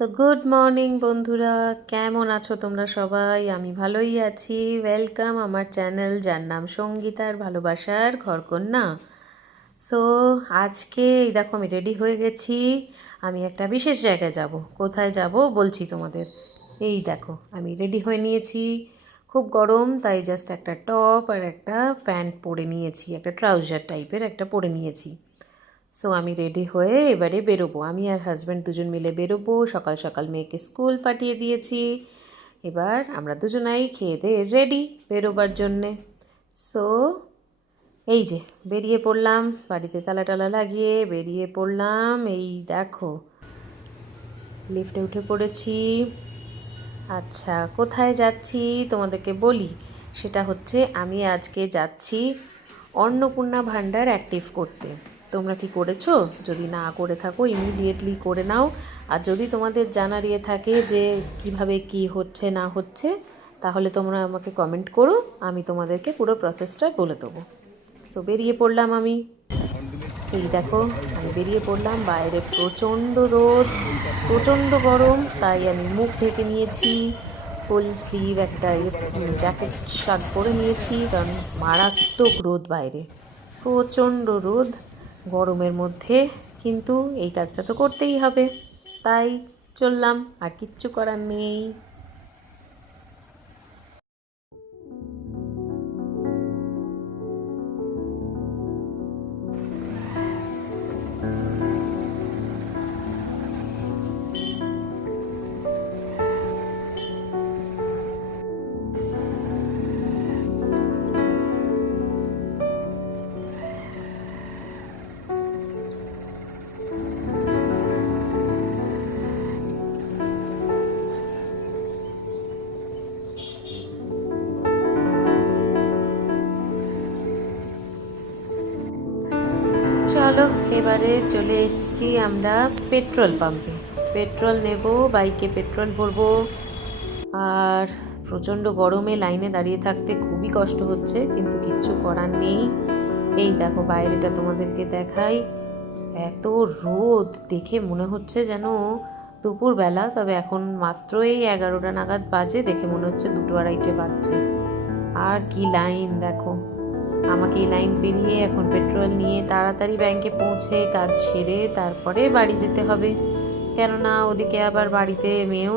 So good morning বন্ধুরা, কেমন আছো তোমরা সবাই? আমি ভালোই আছি। ওয়েলকাম আমার চ্যানেল, যার নাম সঙ্গীতার ভালোবাসার ঘরকন্যা। সো আজকে এই দেখো আমি রেডি হয়ে গেছি। আমি একটা বিশেষ জায়গায় যাব। কোথায় যাব বলছি তোমাদের। এই দেখো আমি রেডি হয়ে নিয়েছি। খুব গরম, তাই জাস্ট একটা টপ আর একটা প্যান্ট পরে নিয়েছি, একটা ট্রাউজার টাইপের একটা পরে নিয়েছি। সো আমি রেডি হয়ে এবারে বেরোবো। আমি আর হাজব্যান্ড দুজন মিলে বেরোবো। সকাল সকাল মেয়েকে স্কুল পাঠিয়ে দিয়েছি। এবার আমরা দুজনাই খেয়ে দিয়ে রেডি বেরোবার জন্যে। সো এই যে বেরিয়ে পড়লাম, বাড়িতে তালা টালা লাগিয়ে বেরিয়ে পড়লাম। এই দেখো লিফটে উঠে পড়েছি। আচ্ছা, কোথায় যাচ্ছি তোমাদেরকে বলি। সেটা হচ্ছে আমি আজকে যাচ্ছি অন্নপূর্ণা ভাণ্ডার অ্যাক্টিভ করতে। তোমরা কি করেছো? যদি না করে থাকো ইমিডিয়েটলি করে নাও। আর যদি তোমাদের জানার ইয়ে থাকে যে কিভাবে কি হচ্ছে না হচ্ছে, তাহলে তোমরা আমাকে কমেন্ট করো, আমি তোমাদেরকে পুরো প্রসেসটা বলে দেবো। সো বেরিয়ে পড়লাম আমি। এই দেখো আমি বেরিয়ে পড়লাম। বাইরে প্রচণ্ড রোদ, প্রচণ্ড গরম, তাই আমি মুখ ঢেকে নিয়েছি। ফুল স্লিভ একটা জ্যাকেট শার্ট পরে নিয়েছি, কারণ মারাত্মক রোদ বাইরে, প্রচণ্ড রোদ গরমের মধ্যে। কিন্তু এই কাজটা তো করতেই হবে, তাই চললাম, আর কিচ্ছু করার নেই। চলো, এবারে চলে এসেছি আমরা পেট্রোল পাম্পে। পেট্রোল নেব, বাইকে পেট্রোল ভরবো। আর প্রচণ্ড গরমে লাইনে দাঁড়িয়ে থাকতে খুবই কষ্ট হচ্ছে, কিন্তু কিচ্ছু করার নেই। এই দেখো বাইরেটা তোমাদেরকে দেখাই, এত রোদ, দেখে মনে হচ্ছে যেন দুপুরবেলা, তবে এখন মাত্র এই 11টা নাগাদ বাজে, দেখে মনে হচ্ছে 2-2:30 বাজছে। আর কি লাইন দেখো। আমাকে এই লাইন পেরিয়ে এখন পেট্রোল নিয়ে তাড়াতাড়ি ব্যাংকে পৌঁছে কাজ সেরে তারপরে বাড়ি যেতে হবে, কেননা ওদিকে আবার বাড়িতে মেয়েও